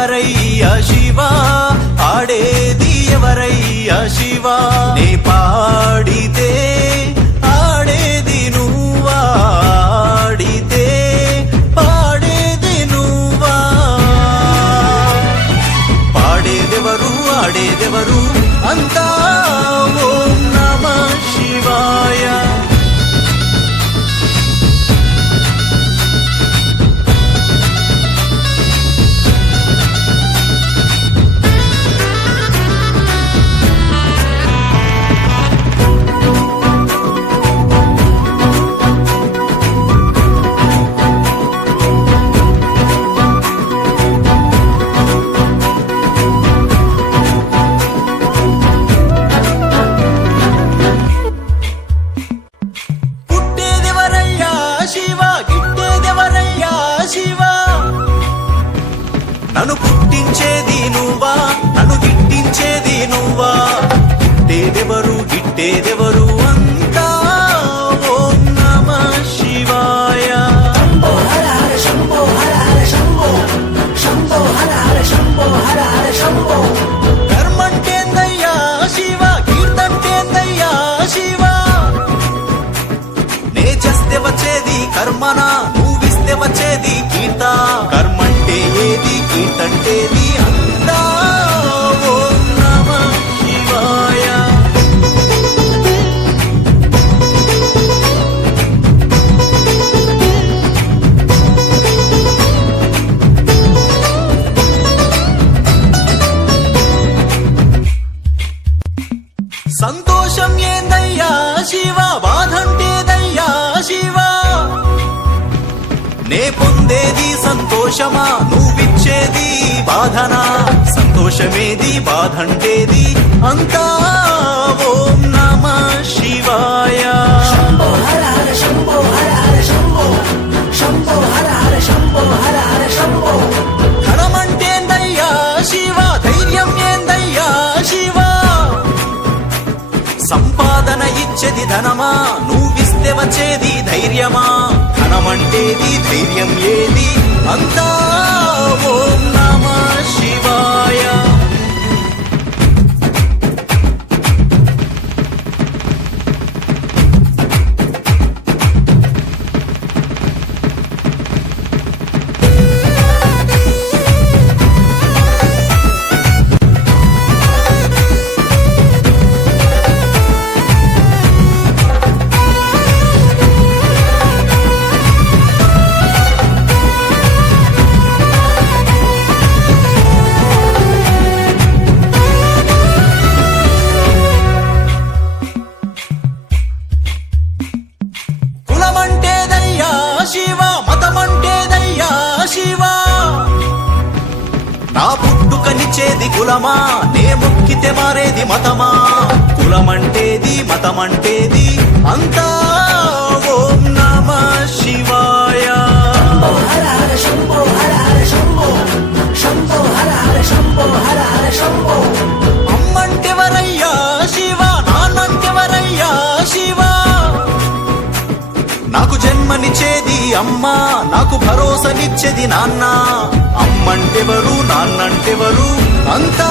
ఎవరయ్యా శివా? ఆడేది ఎవరయ్యా శివా? నే పాడితే ఆడేది నువ్వా? ఆడితే పాడేది నువ్వా? పాడేదెవరు ఆడేదెవరు? అంతా కర్మనా? నువ్విస్తే వచ్చేది నే పొందేది సంతోషమా? నువ్విచ్చేది బాధనా? సంతోషమేది బాధంటేది? అంతా ఓం నమ శివాయ. ధనమంటేందయ్యా శివ ధైర్యం ఏందయ్యా శివ? సంపాదన ఇచ్చేది ధనమా? నువ్విస్తే వచ్చేది ధైర్యమా? ధైర్యం ఏది? అంతా పుట్టుకనిచ్చేది కులమా? నే మొక్కితే మారేది మతమా? కులమంటేది మతమంటేది అంతా నాకు జన్మనిచ్చేది అమ్మా నాకు భరోసానిచ్చేది నాన్న. అమ్మంటెవరు నాన్నంటెవరు అంతా